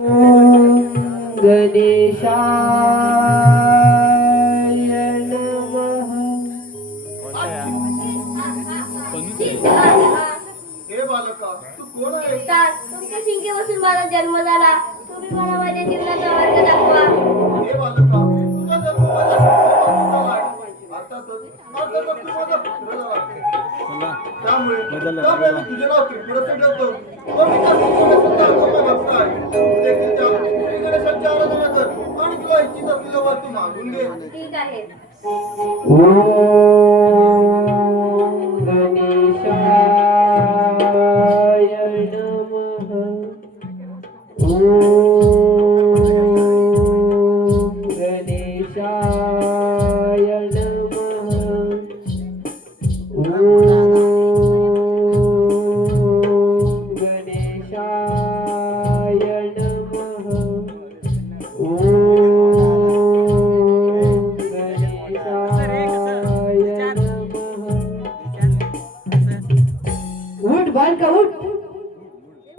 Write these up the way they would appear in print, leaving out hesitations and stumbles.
गणेशाय नमः. हे बालका तू कोण आहे? तुमच्या शिंकेपासून माझा जन्म झाला. तुम्ही मला माझ्या जीवनाचा मार्ग दाखवा. हे बालका तुझा जन्म माझ्या शिंगापासून झाला आहे. अर्थातच तू माझा पुत्र झाला. त्यामुळे मी तुझे नाव त्रिपुराचे ठेवतो. व मी त्या शिंकेपासूनचा अगोदर भक्त आहे. तू देखील त्या श्री गणेशाची आराधना कर आणि तुला इच्छित असलेल्या वस्तू मागून घे. ठीक आहे. ओम गणेशाय नमः. ओम गणेशाय नमः. ओम गणेशाय नमः. ओम गणेशाय नमः. उठ बालका उठ.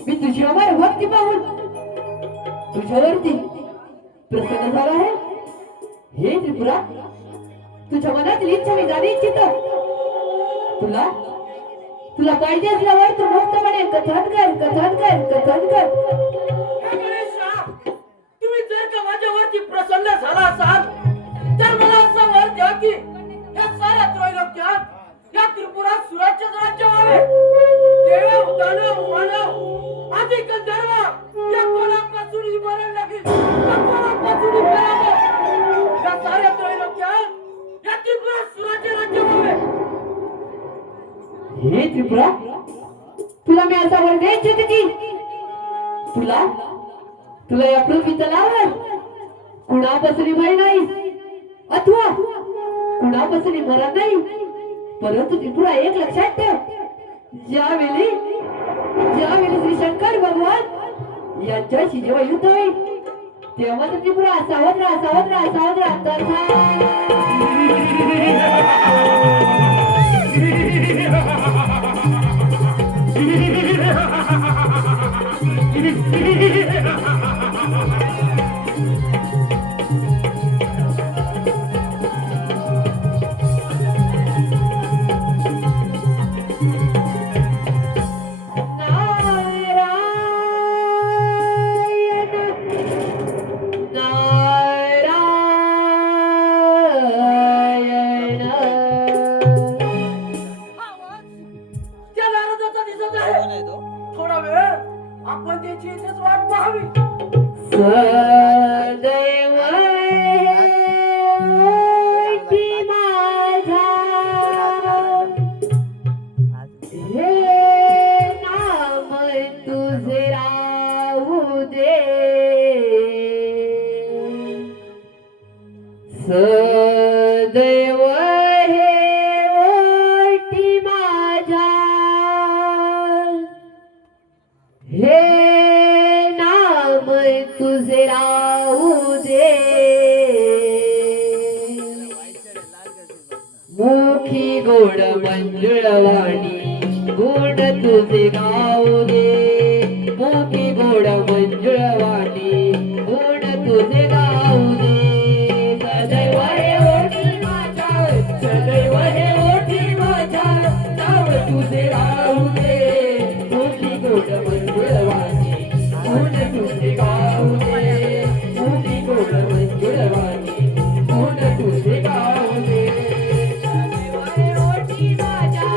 मी तुझी अमर भक्ती पाहून तुझ्यावरती प्रसन्न झाला आहे. हे त्रिपुरा, तुझ्या मनातील इच्छा मी जाणू इच्छितो. तुला तुला पाहिजे असल्यावर तू मुक्तपणे कथन कर. तुम्ही जर का माझ्यावरती प्रसन्न झाला असाल तर मला असा वर द्या की या साऱ्या त्रैलोक्यात या त्रिपुरात सुराज्य राज्य व्हावे. देव दानव मानव आदी गंधर्व या कोणापासून मरण लागेल त्या कोणापासून पराभव. या साऱ्या त्रैलोक्यात या त्रिपुरात सुराज्य राज्य व्हावे. हे त्रिपुरा, तुला मी असा वर द्यायचे होते की तुला तुला या पृथ्वी तलावर कुणापासून भय नाही अथवा कुणापासून मरण नाही. परंतु त्रिपुरा एक लक्षात ठेव, ज्यावेळी श्री शंकर भगवान यांच्याशी जेव्हा युद्ध होईल तेव्हा तर त्रिपुरा सावध त्या नारदाचा दिसत आहे. थोडा वेळ आपण त्याची इथेच वाट पाहावी. सदैव ओटी माझा हे नाम तुझे राहू दे. सदैव हे ओटी माझा हे नाम तुझे राहू दे. मुखी गोड मंजुळवाणी गुण तुझे गाऊ दे. मुखी गोड मंजुळवाणी गुण तुझे गाऊ दे. सदैव हे ओठी माझ्या, सदैव हे ओठी माझ्या नाव तुझे राहू दे. मुखी गोड मंजुळवाणी गुण तुझे गाऊ दे. मुखी गोड मंजुळवाणी गुण तुझे गाऊ दे. सदैव हे ओठी माझ्या,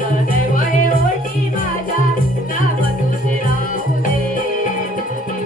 सदैव हे ओठी माझ्या नाव तुझे राहू दे. मुखी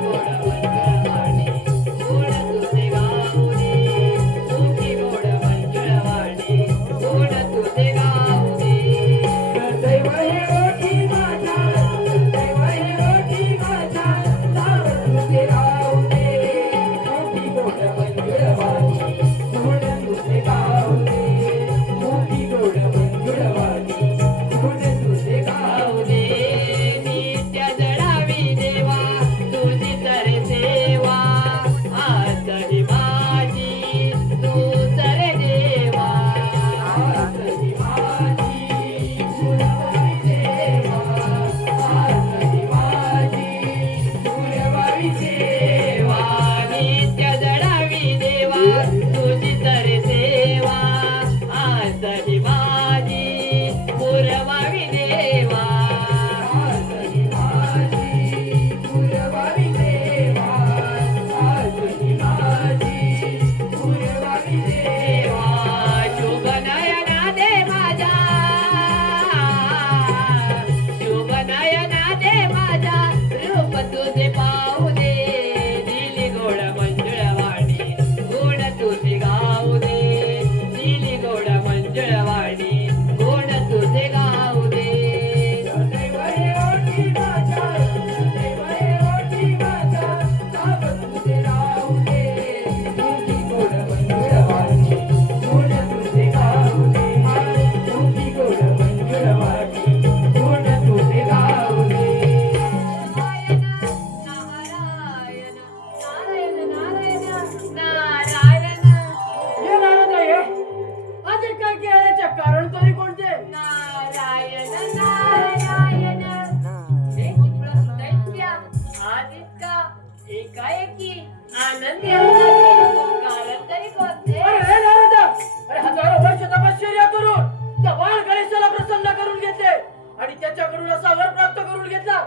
आनंदी असण्याचे कारण तरी कोणते? अरे नारदा, अरे हजारो वर्ष तपश्चर्या करून त्या बाळ गणेशाला प्रसन्न करून घेतले आणि त्याच्याकडून असा वर प्राप्त करून घेतला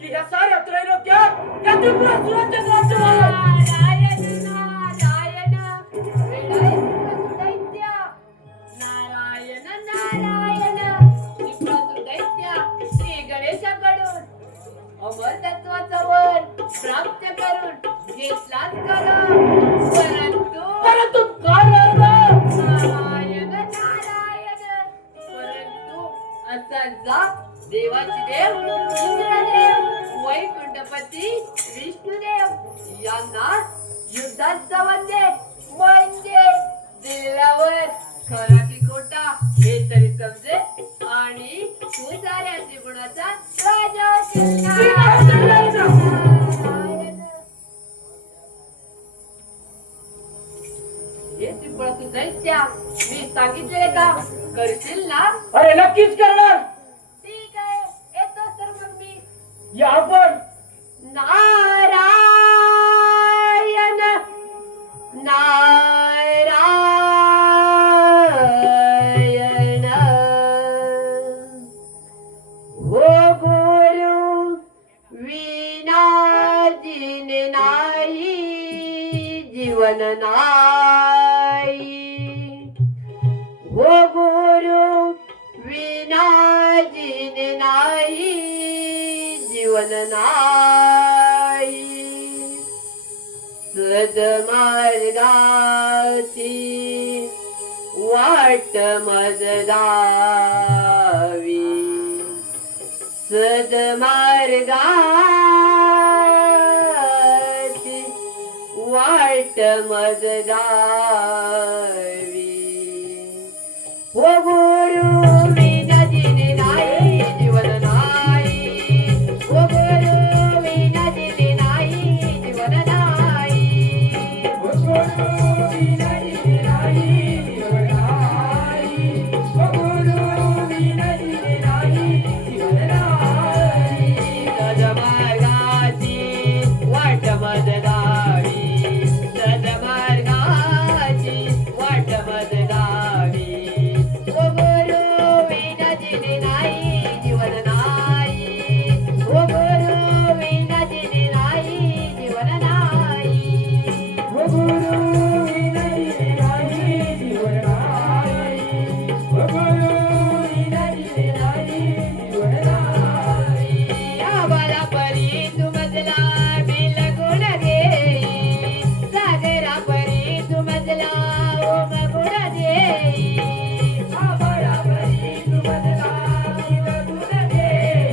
की ह्या साऱ्या त्रैलोक्यात त्या त्रिपुरासुरांचे राज्य झालं. नारायण नारायण वेलायुक्त दैत्य नारायण नारायण त्रिपुरासुर दैत्य श्री गणेशाकडून अमरतत्वाचा वर प्राप्त करून घेतलाच खरा परंतु काय नारदा? नारायण नारायण परंतु असा जा देवाची देव इंद्रदेव वैकुंठपती विष्णुदेव यांना युद्धात संबंधे म्हणजे दिल्यावर खरा की खोटा हे तरी समजे आणि तू साऱ्या त्रिगुणाचा राजा होशील. हे त्रिपुरासुर दैत्या मी सांगितले का करशील ना? अरे नक्कीच करणार. ठीक आहे येतो तर मग मी. या आपण नारायण नारायण हो गुरु विना जिन नाही जीवन नाही हो गुरु विना जिन नाही जीवन नाही सदमार्गाची वाट मज दावी सदमार्गाची वाट मज दावी हो गुरु विना जिने नाही जीवन नाही हो गुरु विना जिने नाही जीवन नाही हो गुरु विना जिने नाही जीवन नाही हो गुरु विना जिने नाही जीवन नाही सदमार्गाची वाट मज दावी सदमार्गाची वाट मज दावी ओ गुरु विना जिने नाही जीवन नाही ओ गुरु विना जिने नाही जीवन नाही ओ गुरु विना जिने नाही जीवन नाही ओ गुरु विना जिने नाही जीवन नाही आम्हाला परी तुमजला बिलगुण घेई सागरा परी तुमजला ओम गुण देई आम्हाला परी तुमजला बिलगुण घेई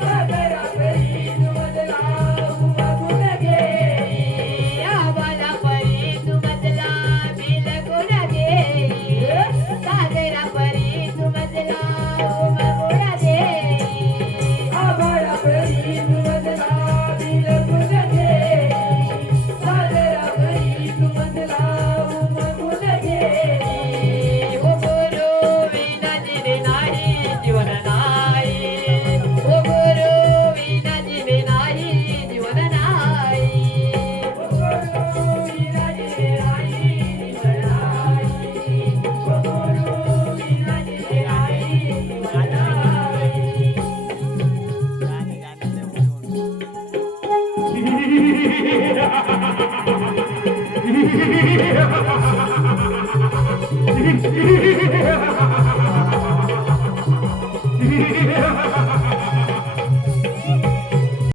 सागरा परी तुमजला ओम गुण देई आम्हाला परी तुमजला बिलगुण घेई सागरा परी तुमजला ओम गुण देई आम्हाला परी तुमजला बिलगुण घेई सागरा परी तुमजला ओम गुण घेई ओ गुरु विना जिने नाही जीवन नाही ओ गुरु विना जिने नाही जीवन नाही ओ गुरु विना जिने नाही जीवन नाही ओ गुरु विना जिने नाही जीवन नाही Ha